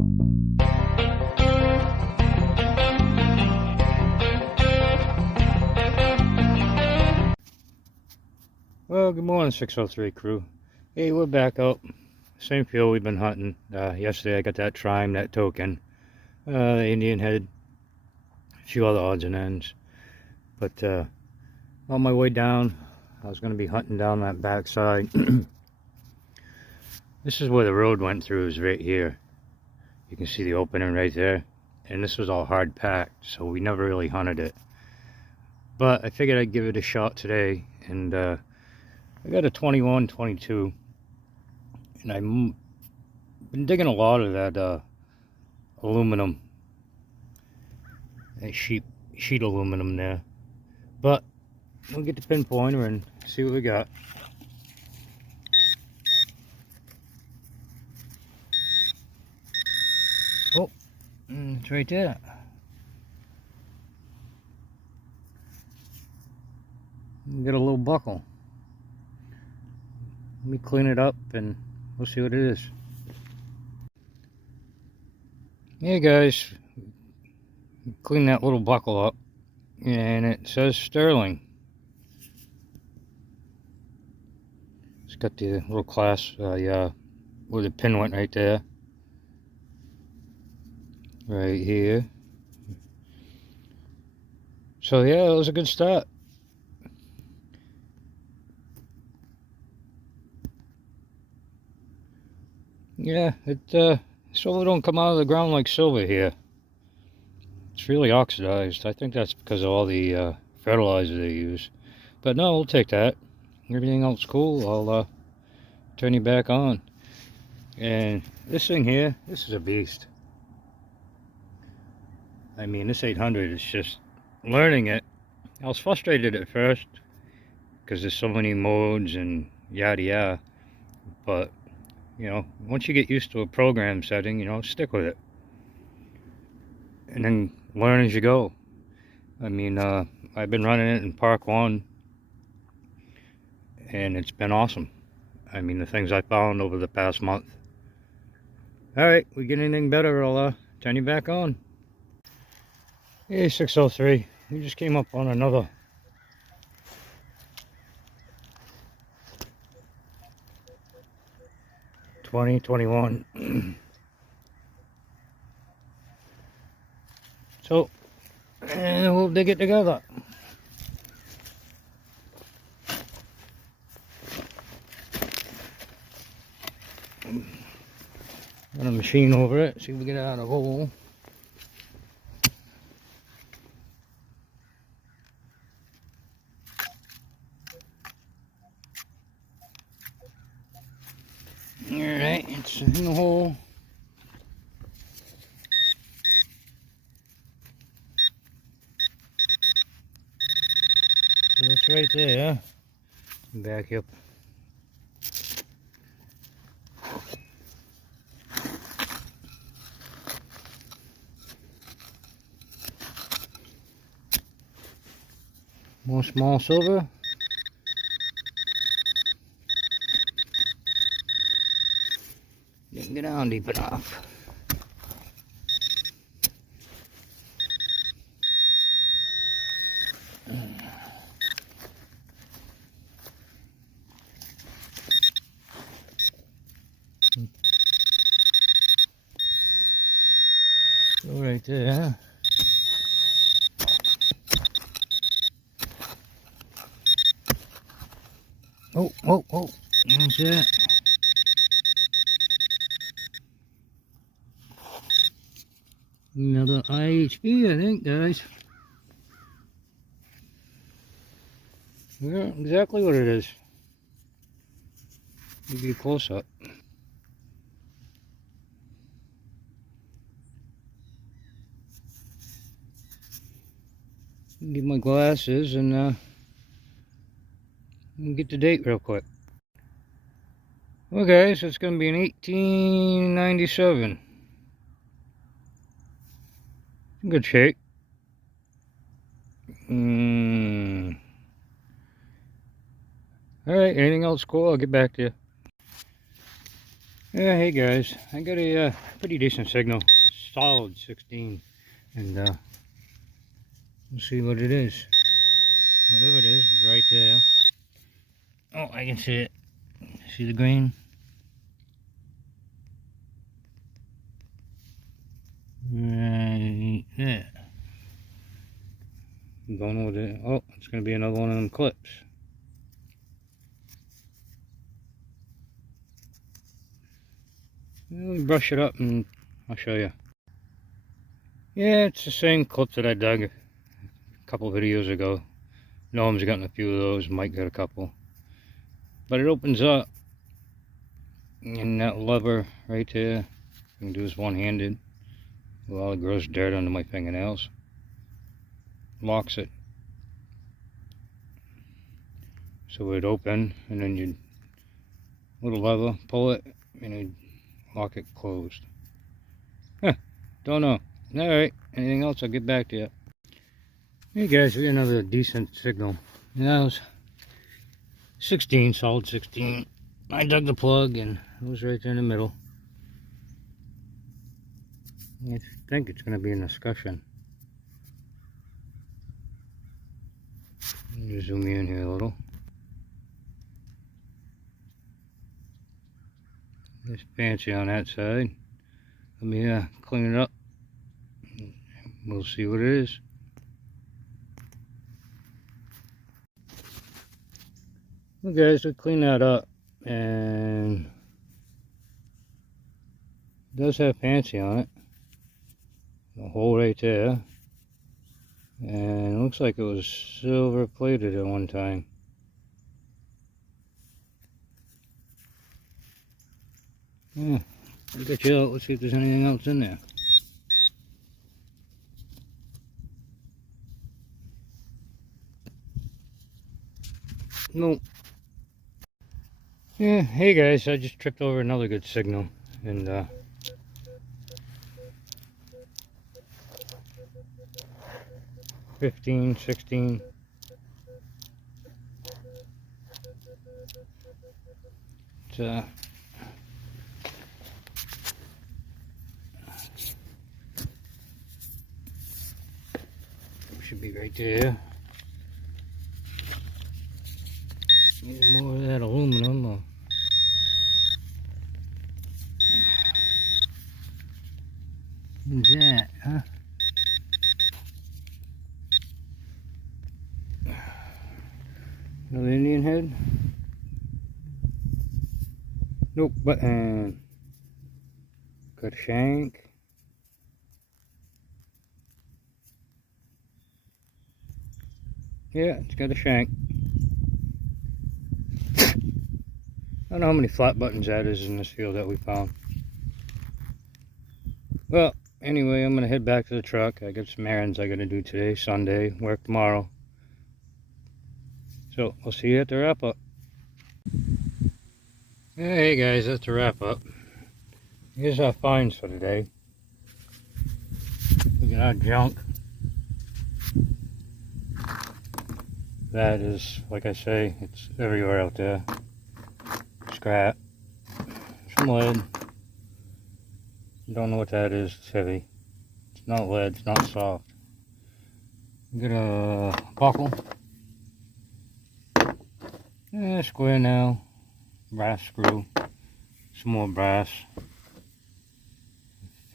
Well, good morning, 603 crew. Hey, we're back out. Same field we've been hunting. Yesterday I got that trime, that token, the Indian head, a few other odds and ends. But on my way down, I was going to be hunting down that backside. This is where the road went through, is right here. You can see the opening right there. And this was all hard packed, so we never really hunted it. But I figured I'd give it a shot today, and I got a 21, 22, and I've been digging a lot of that aluminum, that sheet aluminum there. But we'll get the pinpointer and see what we got. Oh, it's right there. Got a little buckle. Let me clean it up and we'll see what it is. Hey guys, clean that little buckle up, and it says sterling. It's got the little clasp, where the pin went right there, right here. So yeah, it was a good start. Yeah, silver don't come out of the ground like silver here. It's really oxidized. I think that's because of all the fertilizer they use. But no, we'll take that. Everything else cool. I'll turn you back on. And this thing here, this is a beast. I mean, this 800 is just learning it. I was frustrated at first because there's so many modes and yada yada. But you know, once you get used to a program setting, you know, stick with it. And then learn as you go. I mean, I've been running it in Park 1, and it's been awesome. I mean, the things I found over the past month. Alright, we get anything better, I'll turn you back on. Hey, 603. We just came up on another 20, 21. So, we'll dig it together. Got a machine over it, see if we get it out of the hole. Alright, it's in the hole. So it's right there. Back up. More small silver. Didn't get down deep enough. Go right there. Oh, oh, oh. That's it. Another IHP, I think, guys. Yeah, exactly what it is. Give you a close up. Get my glasses and get the date real quick. Okay, so it's going to be in 1897. Good shape. Alright, anything else cool? I'll get back to you. Yeah, hey guys, I got a pretty decent signal, solid 16, and we'll see what it is. Whatever it is right there. Oh, I can see it. See the green? Right there. I'm going with it. Oh, it's going to be another one of them clips. Let me brush it up and I'll show you. Yeah, it's the same clip that I dug a couple videos ago. Noam's gotten a few of those, Mike got a couple. But it opens up, and that lever right there, I can do this one-handed. With all the gross dirt under my fingernails. Locks it. So it'd open, and then you'd little lever, pull it, and it'd lock it closed. Huh, don't know. Alright, anything else, I'll get back to you. Hey guys, we got another decent signal. That was 16, solid 16. I dug the plug, and it was right there in the middle. I think it's going to be an discussion. Let me zoom in here a little. It's fancy on that side. Let me clean it up. We'll see what it is. Well guys, we clean that up, and it does have fancy on it. The hole right there, and it looks like it was silver plated at one time. Yeah, I'll get you out. Let's see if there's anything else in there. Nope. Yeah, hey guys, I just tripped over another good signal, and 15, 16. It's should be right there. Need more of that aluminum. What's that, huh? Another Indian head? Nope, button. Got a shank. Yeah, it's got a shank. I don't know how many flat buttons that is in this field that we found. Well, anyway, I'm going to head back to the truck. I got some errands I got to do today, Sunday, work tomorrow. So, I'll see you at the wrap up. Hey guys, that's the wrap up. Here's our finds for today. Look at our junk. That is, like I say, it's everywhere out there. Scrap. Some lead. Don't know what that is. It's heavy. It's not lead. It's not soft. Get a buckle. Square nail. Brass screw. Some more brass.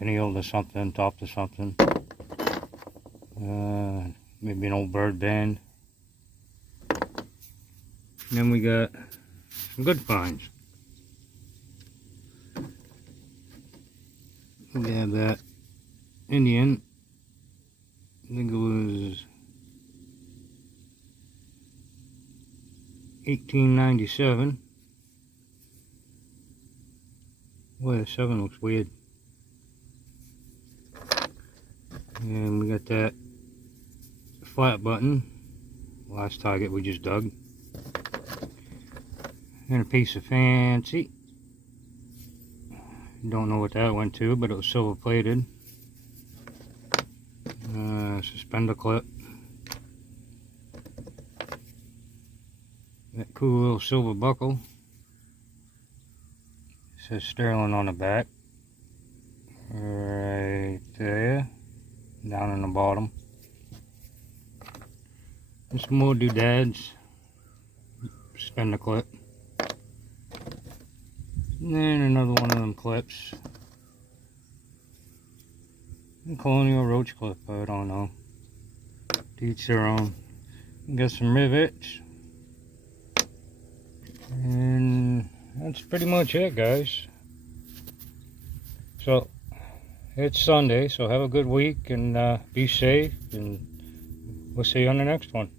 Finial to something. Top to something. Maybe an old bird band. And then we got some good finds. We have that Indian. I think it was 1897. Boy, the 7 looks weird. And we got that flat button. Last target we just dug. And a piece of fancy. Don't know what that went to, but it was silver plated. Suspender clip. That cool little silver buckle. says Sterling on the back. Right there. Down in the bottom. And some more doodads. Spin the clip. And then another one of them clips. And Colonial Roach clip, I don't know. To each their own. Got some rivets. And that's pretty much it, guys. So it's Sunday, so have a good week and be safe, and we'll see you on the next one.